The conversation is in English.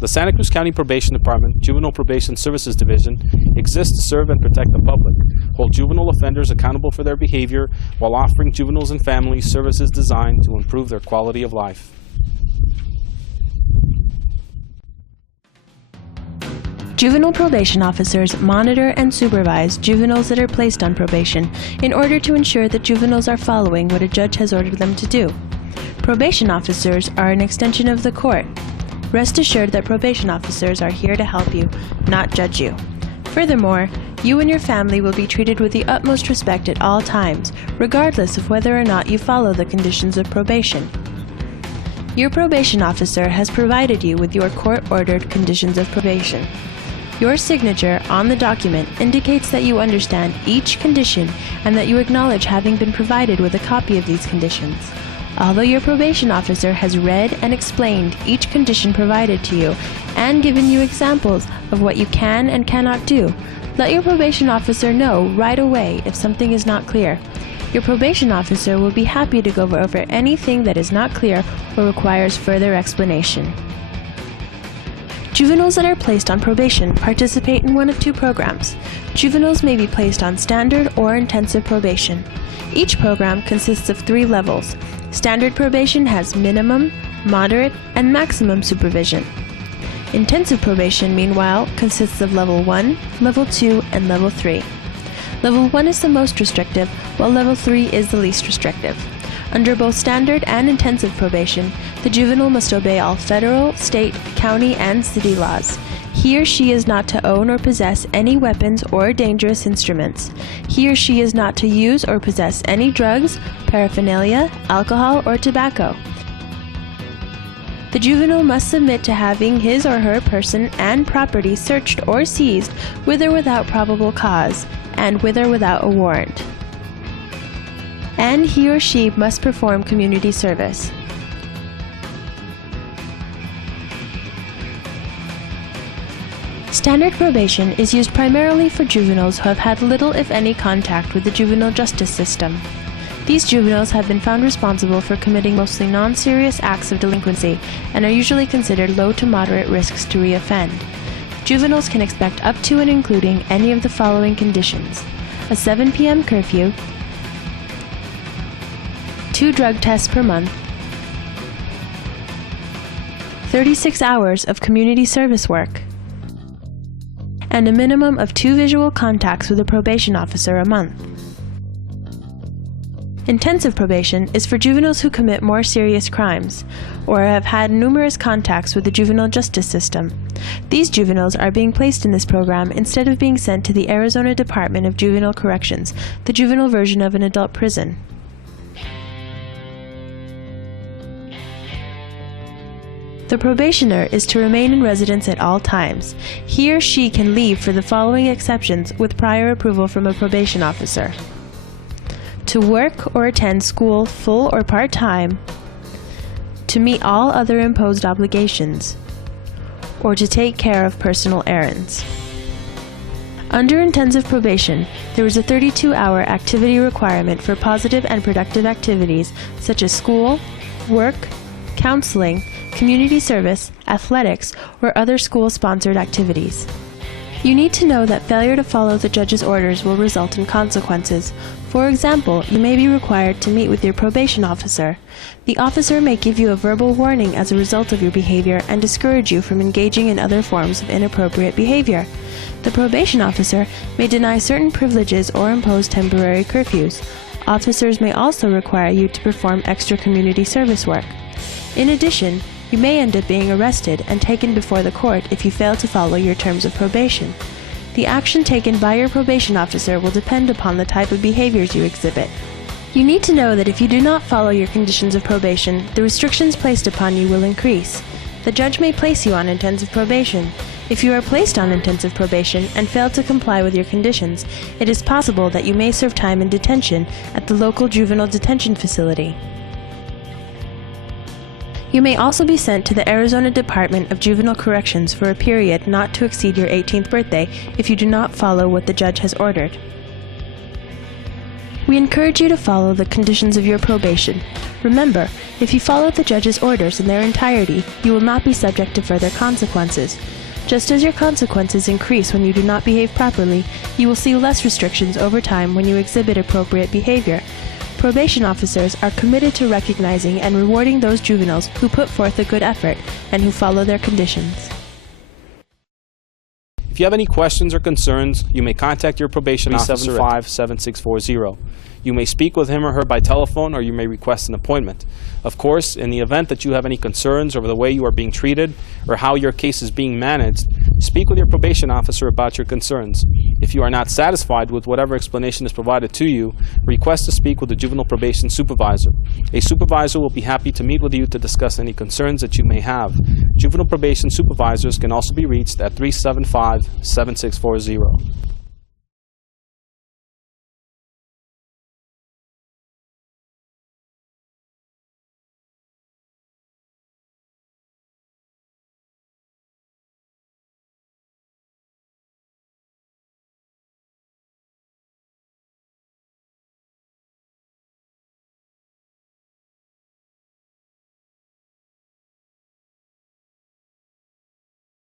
The Santa Cruz County Probation Department Juvenile Probation Services Division exists to serve and protect the public, hold juvenile offenders accountable for their behavior, while offering juveniles and families services designed to improve their quality of life. Juvenile probation officers monitor and supervise juveniles that are placed on probation in order to ensure that juveniles are following what a judge has ordered them to do. Probation officers are an extension of the court. Rest assured that probation officers are here to help you, not judge you. Furthermore, you and your family will be treated with the utmost respect at all times, regardless of whether or not you follow the conditions of probation. Your probation officer has provided you with your court-ordered conditions of probation. Your signature on the document indicates that you understand each condition and that you acknowledge having been provided with a copy of these conditions. Although your probation officer has read and explained each condition provided to you and given you examples of what you can and cannot do, let your probation officer know right away if something is not clear. Your probation officer will be happy to go over anything that is not clear or requires further explanation. Juveniles that are placed on probation participate in one of two programs. Juveniles may be placed on standard or intensive probation. Each program consists of 3 levels. Standard probation has minimum, moderate, and maximum supervision. Intensive probation, meanwhile, consists of Level 1, Level 2, and Level 3. Level 1 is the most restrictive, while Level 3 is the least restrictive. Under both standard and intensive probation, the juvenile must obey all federal, state, county, and city laws. He or she is not to own or possess any weapons or dangerous instruments. He or she is not to use or possess any drugs, paraphernalia, alcohol, or tobacco. The juvenile must submit to having his or her person and property searched or seized with or without probable cause, and with or without a warrant. And he or she must perform community service. Standard probation is used primarily for juveniles who have had little, if any, contact with the juvenile justice system. These juveniles have been found responsible for committing mostly non-serious acts of delinquency and are usually considered low to moderate risks to reoffend. Juveniles can expect up to and including any of the following conditions: a 7 p.m. curfew, 2 drug tests per month, 36 hours of community service work, and a minimum of 2 visual contacts with a probation officer a month. Intensive probation is for juveniles who commit more serious crimes or have had numerous contacts with the juvenile justice system. These juveniles are being placed in this program instead of being sent to the Arizona Department of Juvenile Corrections, the juvenile version of an adult prison. The probationer is to remain in residence at all times. He or she can leave for the following exceptions with prior approval from a probation officer: to work or attend school full or part-time, to meet all other imposed obligations, or to take care of personal errands. Under intensive probation, there is a 32-hour activity requirement for positive and productive activities such as school, work, counseling, community service, athletics, or other school-sponsored activities. You need to know that failure to follow the judge's orders will result in consequences. For example, you may be required to meet with your probation officer. The officer may give you a verbal warning as a result of your behavior and discourage you from engaging in other forms of inappropriate behavior. The probation officer may deny certain privileges or impose temporary curfews. Officers may also require you to perform extra community service work. In addition, you may end up being arrested and taken before the court if you fail to follow your terms of probation. The action taken by your probation officer will depend upon the type of behaviors you exhibit. You need to know that if you do not follow your conditions of probation, the restrictions placed upon you will increase. The judge may place you on intensive probation. If you are placed on intensive probation and fail to comply with your conditions, it is possible that you may serve time in detention at the local juvenile detention facility. You may also be sent to the Arizona Department of Juvenile Corrections for a period not to exceed your 18th birthday if you do not follow what the judge has ordered. We encourage you to follow the conditions of your probation. Remember, if you follow the judge's orders in their entirety, you will not be subject to further consequences. Just as your consequences increase when you do not behave properly, you will see less restrictions over time when you exhibit appropriate behavior. Probation officers are committed to recognizing and rewarding those juveniles who put forth a good effort and who follow their conditions. If you have any questions or concerns, you may contact your probation officer at 375-7640. You may speak with him or her by telephone, or you may request an appointment. Of course, in the event that you have any concerns over the way you are being treated or how your case is being managed, speak with your probation officer about your concerns. If you are not satisfied with whatever explanation is provided to you, request to speak with the juvenile probation supervisor. A supervisor will be happy to meet with you to discuss any concerns that you may have. Juvenile probation supervisors can also be reached at 375-7640.